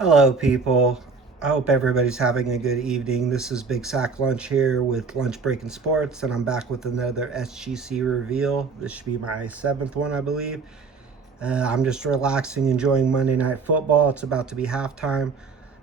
Hello, people. I hope everybody's having a good evening. This is Big Sack Lunch here with Lunch Break and Sports, and I'm back with another SGC reveal. This should be my seventh one, I believe. I'm just relaxing, enjoying Monday Night Football. It's about to be halftime.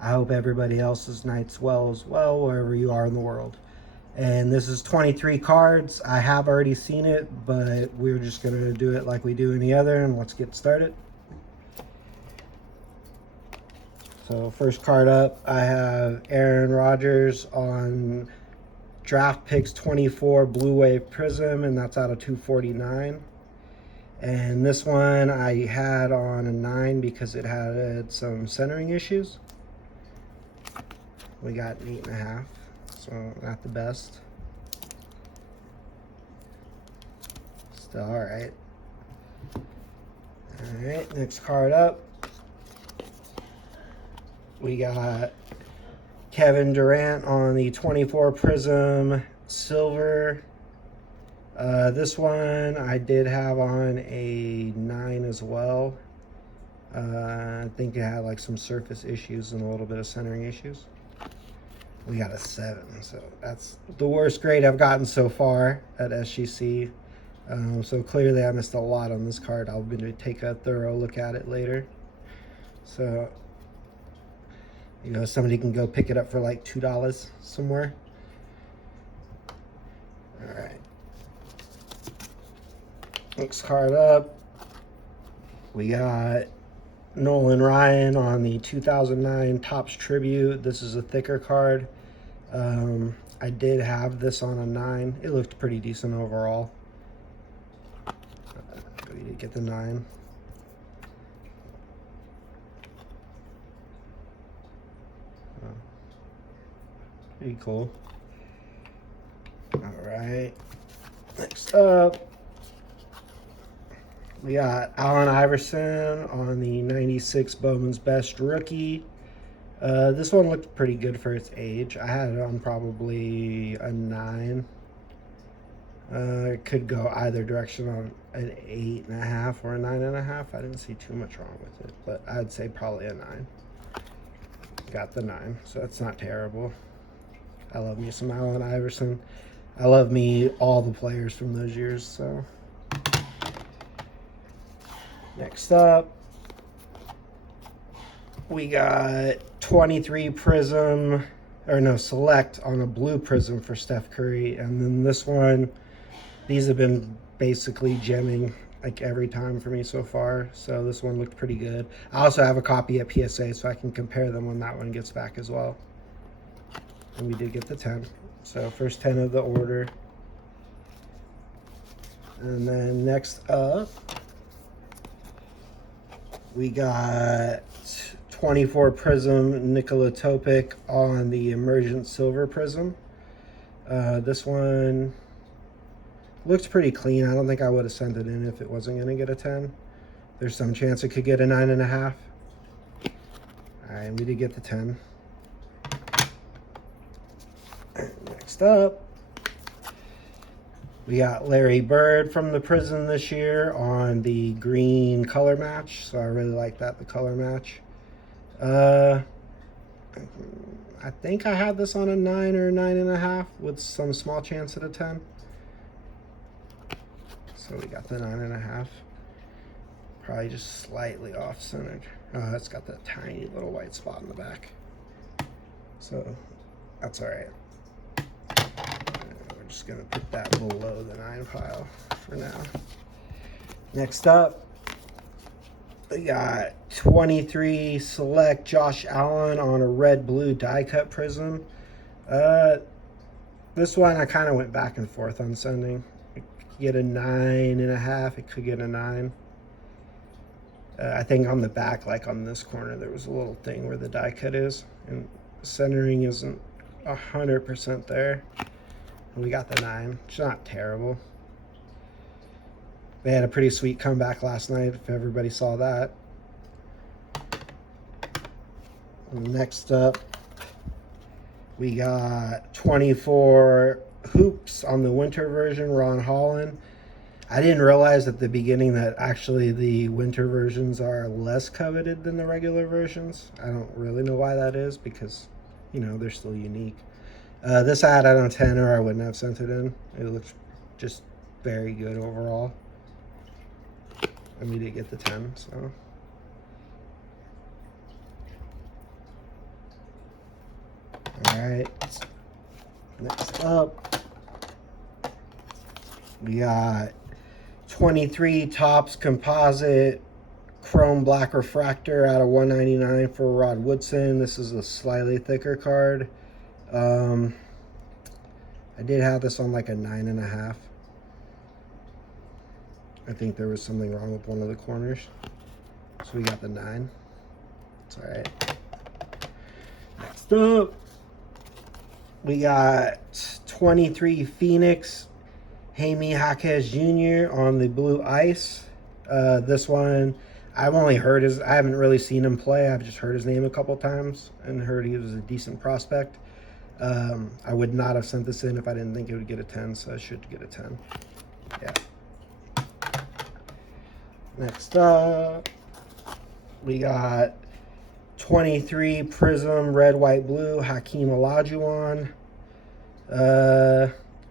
I hope everybody else's night's well as well, wherever you are in the world. And this is 23 cards. I have already seen it, but we're just going to do it like we do any other, and let's get started. So first card up, I have Aaron Rodgers on Draft Picks 24 Blue Wave Prism, and that's out of 249. And this one I had on a 9 because it had some centering issues. We got an 8.5, so not the best. Still all right. All right, next card up. We got Kevin Durant on the 24 Prism Silver. This one I did have on a 9 as well. I think it had like some surface issues and a little bit of centering issues. We got a 7, so that's the worst grade I've gotten so far at SGC. So clearly I missed a lot on this card. I'll be able to take a thorough look at it later. So, you know, somebody can go pick it up for like $2 somewhere. All right. Next card up, we got Nolan Ryan on the 2009 Topps Tribute. This is a thicker card. I did have this on a 9. It looked pretty decent overall. We did get the 9. Pretty cool. All right. Next up, we got Allen Iverson on the 96 Bowman's Best Rookie. This one looked pretty good for its age. I had it on probably a 9. It could go either direction on an 8.5 or a 9.5. I didn't see too much wrong with it, but I'd say probably a 9. Got the 9, so that's not terrible. I love me some Allen Iverson. I love me all the players from those years, so. Next up, we got 23 Prism, or no, Select on a blue Prism for Steph Curry. And then this one, these have been basically gemming like every time for me so far. So this one looked pretty good. I also have a copy at PSA, so I can compare them when that one gets back as well. And we did get the 10. So first 10 of the order. And then next up, we got 24 Prism Nikola Topic on the Emergent Silver Prism. This one looks pretty clean. I don't think I would have sent it in if it wasn't going to get a 10. There's some chance it could get a 9.5. All right, we did get the 10. Next up, we got Larry Bird from the Prism this year on the green color match. So I really like that, the color match. I think I had this on a 9 or 9.5 with some small chance at a 10. So we got the 9.5. Probably just slightly off centered. It's got that tiny little white spot in the back. So that's all right. We're just gonna put that below the 9 pile for now. Next up, we got 23 Select Josh Allen on a red-blue die-cut Prism. This one I kind of went back and forth on sending. It could get a 9.5. It could get a 9. I think on the back, like on this corner, there was a little thing where the die-cut is, and centering isn't 100% there. And we got the 9. It's not terrible. They had a pretty sweet comeback last night, if everybody saw that. Next up, we got 24 Hoops on the winter version, Ron Holland. I didn't realize at the beginning that actually the winter versions are less coveted than the regular versions. I don't really know why that is because, you know, they're still unique. This I had on a 10 or I wouldn't have sent it in. It looks just very good overall. And we did get the 10, so. Alright. Next up, we got 23 Topps Composite Chrome Black Refractor out of 199 for Rod Woodson. This is a slightly thicker card. I did have this on like a 9.5. I think there was something wrong with one of the corners. So we got the 9. It's alright. Next up, we got 23 Phoenix Jaime Jaquez Jr. on the blue ice. This one, I haven't really seen him play. I've just heard his name a couple times and heard he was a decent prospect. I would not have sent this in if I didn't think it would get a 10, so I should get a 10. Yeah. Next up, we got 23 Prism Red, White, Blue Hakeem Olajuwon.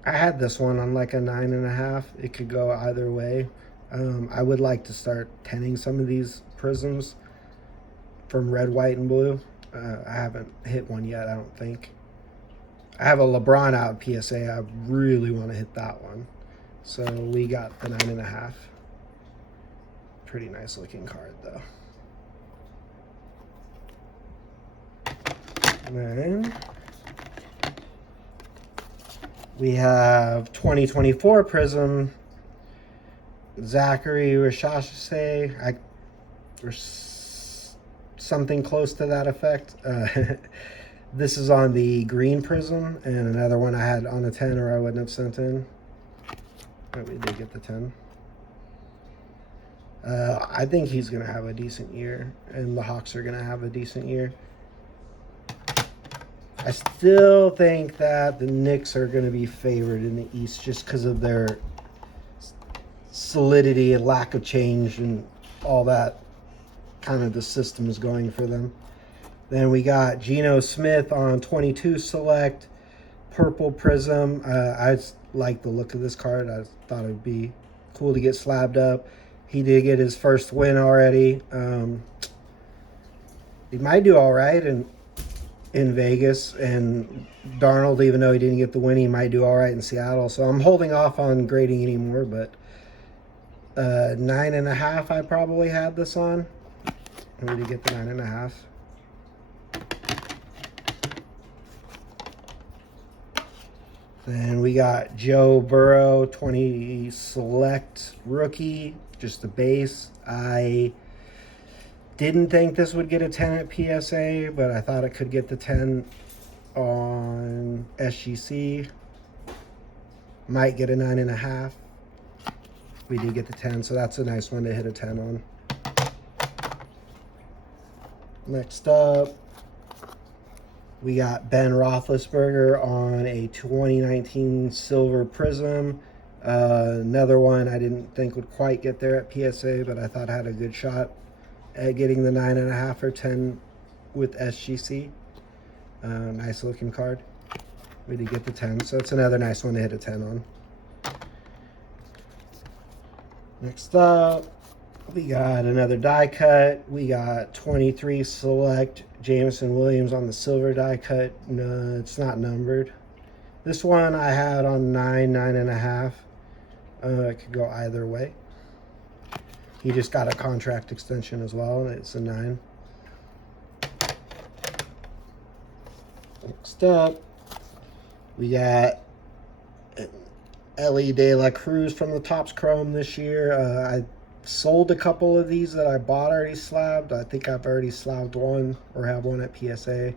I had this one on like a 9.5. It could go either way. I would like to start tenning some of these prisms from red, white, and blue. I haven't hit one yet, I don't think. I have a LeBron out PSA. I really want to hit that one. So we got the 9.5. Pretty nice looking card though. And then we have 2024 Prism Zachary Rashase, or something close to that effect. This is on the green Prism, and another one I had on a 10 or I wouldn't have sent in. But we did get the 10. I think he's going to have a decent year, and the Hawks are going to have a decent year. I still think that the Knicks are going to be favored in the East just because of their solidity and lack of change and all that kind of the system is going for them. Then we got Geno Smith on 22 Select Purple Prism. I like the look of this card. I thought it would be cool to get slabbed up. He did get his first win already. He might do all right in Vegas, and Darnold, even though he didn't get the win, he might do all right in Seattle. So I'm holding off on grading anymore, but 9.5 I probably had this on. And we did get the 9.5. Then we got Joe Burrow 20 Select Rookie, just the base. I didn't think this would get a 10 at PSA, but I thought it could get the 10 on SGC. Might get a 9.5. We did get the 10, so that's a nice one to hit a 10 on. Next up, we got Ben Roethlisberger on a 2019 Silver Prism. Another one I didn't think would quite get there at PSA, but I thought had a good shot at getting the 9.5 or 10 with SGC. Nice looking card. We did get the 10, so it's another nice one to hit a 10 on. Next up, we got another die cut. We got 23 Select Jameson Williams on the silver die cut. No, it's not numbered. This one I had on 9.5. It could go either way. He just got a contract extension as well, and it's a 9. Next up, we got Ellie De La Cruz from the Topps Chrome this year. I sold a couple of these that I bought already slabbed. I think I've already slabbed one or have one at PSA.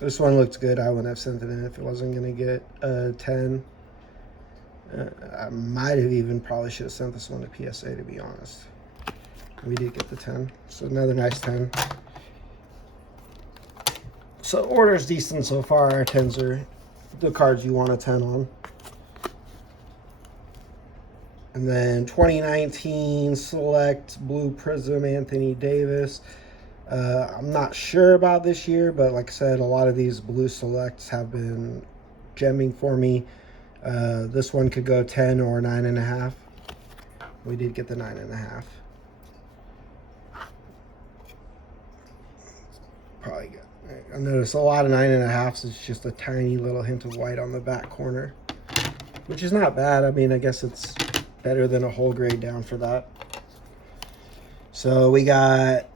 This one looks good. I wouldn't have sent it in if it wasn't going to get a 10. I might have even probably should have sent this one to PSA, to be honest. We did get the 10, so another nice 10. So order's decent so far. Our 10s are the cards you want a 10 on. And then 2019 Select Blue Prism Anthony Davis. I'm not sure about this year, but like I said, a lot of these blue selects have been gemming for me. This one could go 10 or 9.5. We did get the 9.5. Probably good. I noticed a lot of 9.5s. It's just a tiny little hint of white on the back corner, which is not bad. I mean, I guess it's better than a whole grade down for that. So we got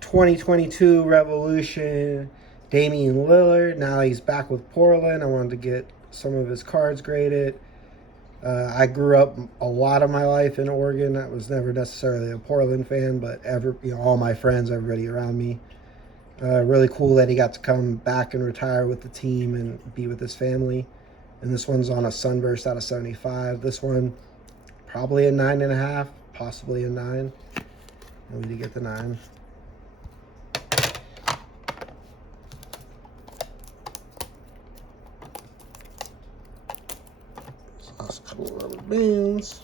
2022 Revolution Damian Lillard. Now he's back with Portland. I wanted to get some of his cards graded. I grew up a lot of my life in Oregon. I was never necessarily a Portland fan, but all my friends, everybody around me. Really cool that he got to come back and retire with the team and be with his family. And this one's on a Sunburst out of 75. This one, probably a 9.5, possibly a 9. And we did get the 9. So that's a couple of rubber bands.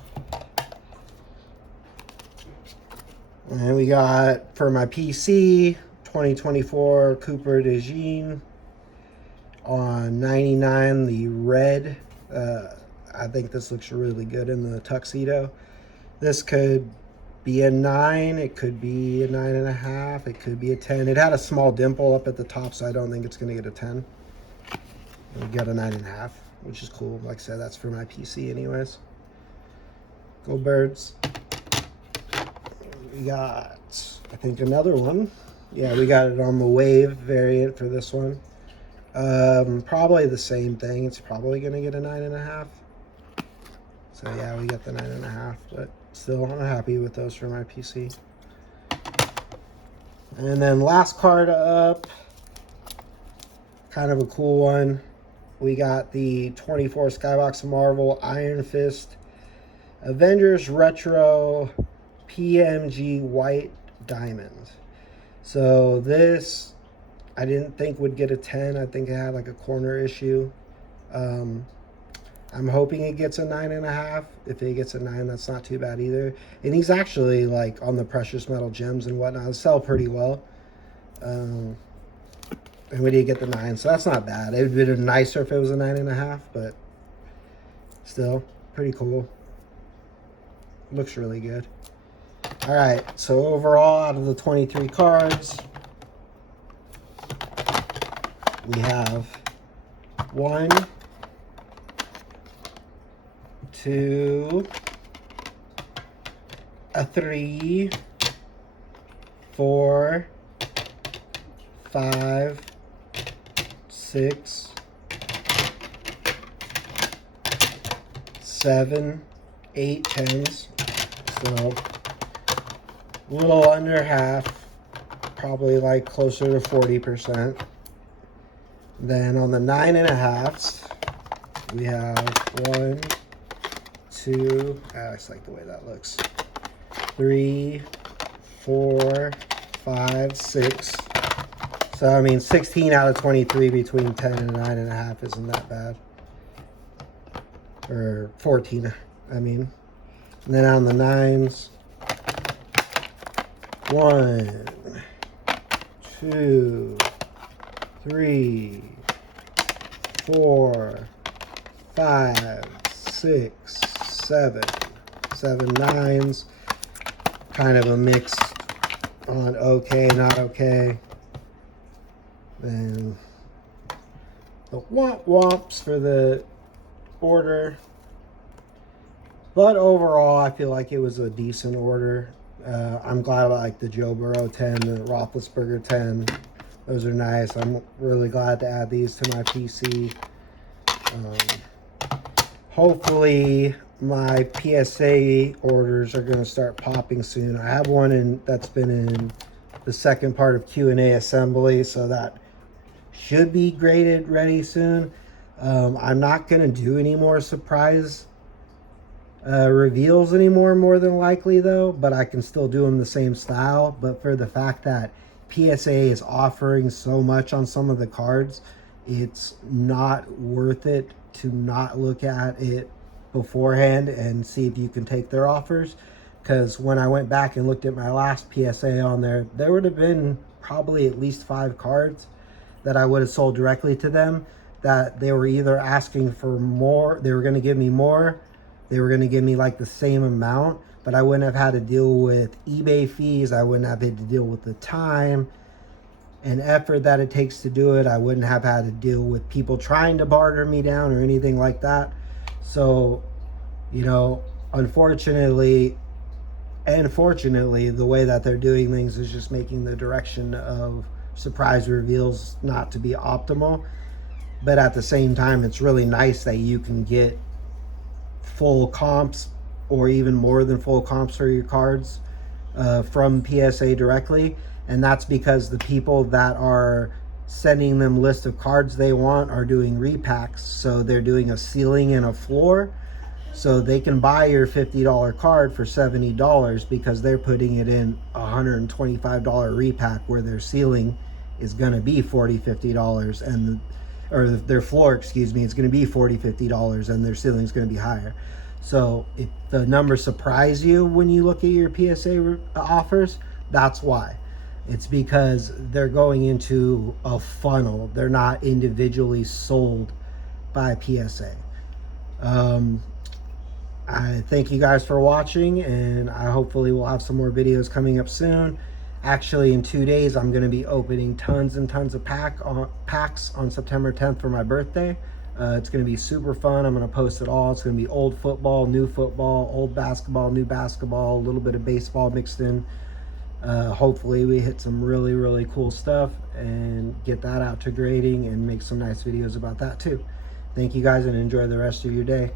And we got, for my PC, 2024 Cooper DeJean on 99, the red. I think this looks really good in the tuxedo. This could be a 9, it could be a 9.5, it could be a 10. It had a small dimple up at the top, so I don't think it's going to get a 10. We got a 9.5, which is cool. Like I said, that's for my PC anyways. Go Birds. We got, I think, another one. Yeah, we got it on the Wave variant for this one. Probably the same thing. It's probably going to get a 9.5. So yeah, we got the 9.5, but still I'm happy with those for my PC. And then last card up, kind of a cool one. We got the 24 Skybox Marvel Iron Fist Avengers Retro PMG White Diamond. So this, I didn't think would get a 10. I think it had like a corner issue. I'm hoping it gets a 9.5. If it gets a 9, that's not too bad either. And he's actually like on the precious metal gems and whatnot. They sell pretty well. And we did get the 9, so that's not bad. It would have been nicer if it was a 9.5, but still pretty cool. Looks really good. All right, so overall, out of the 23 cards, we have 1, 2, a 3, 4, 5, 6, 7, 8 10s. So a little under half, probably like closer to 40%. Then on the 9.5s, we have 1, 2, I just like the way that looks, 3, 4, 5, 6. So I mean 16 out of 23 between 10 and 9.5 isn't that bad. Or 14, I mean. And then on the 9s, 1, 2, 3, 4, 5, 6, 7. 7 9s. Kind of a mix on okay, not okay. Then the womps for the order. But overall, I feel like it was a decent order. I'm glad I like the Joe Burrow 10, the Roethlisberger 10. Those are nice. I'm really glad to add these to my PC. Hopefully, my PSA orders are going to start popping soon. I have one that's been in the second part of Q&A assembly, so that should be graded ready soon. I'm not going to do any more surprise reveals anymore, more than likely though, but I can still do them the same style. But for the fact that PSA is offering so much on some of the cards, it's not worth it to not look at it beforehand and see if you can take their offers. Because when I went back and looked at my last PSA on there, there would have been probably at least 5 cards that I would have sold directly to them, that they were either asking for more, they were going to give me more, they were going to give me like the same amount, but I wouldn't have had to deal with eBay fees, I wouldn't have had to deal with the time and effort that it takes to do it, I wouldn't have had to deal with people trying to barter me down or anything like that. So, you know, unfortunately and fortunately, the way that they're doing things is just making the direction of surprise reveals not to be optimal. But at the same time, it's really nice that you can get full comps or even more than full comps for your cards from PSA directly. And that's because the people that are sending them list of cards they want are doing repacks. So they're doing a ceiling and a floor. So they can buy your $50 card for $70 because they're putting it in a $125 repack where their ceiling is going to be $40, $50 and or their floor, excuse me, is going to be $40, $50 and their ceiling is going to be higher. So if the numbers surprise you when you look at your PSA offers, that's why. It's because they're going into a funnel. They're not individually sold by PSA. I thank you guys for watching, and I hopefully will have some more videos coming up soon. Actually, in 2 days, I'm going to be opening tons and tons of packs on September 10th for my birthday. It's going to be super fun. I'm going to post it all. It's going to be old football, new football, old basketball, new basketball, a little bit of baseball mixed in. Hopefully we hit some really, really cool stuff and get that out to grading and make some nice videos about that too. Thank you guys and enjoy the rest of your day.